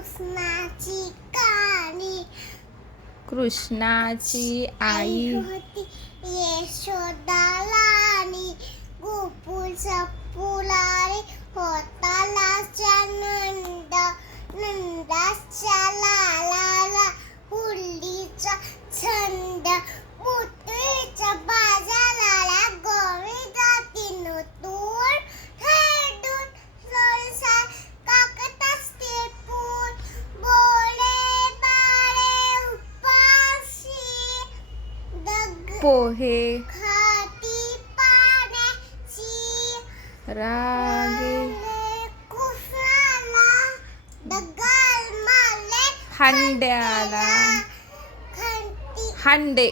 कृष्णाची कहाणी. कृष्णाची आई होती यशोदा लहानी. गोकुळचा फुलारी होता लाचा नंद. नंदाच्या लालाला हुल्लीचा छंद. मोठीच्या बाजाराला गोविंदा तिनतून खेळून संसार काकत असते पूर. बोले बाळे उपाशी पोहे खाती पाण्याची. रागे कृष्णाला दगड मारले हांड्याला खंती हांडे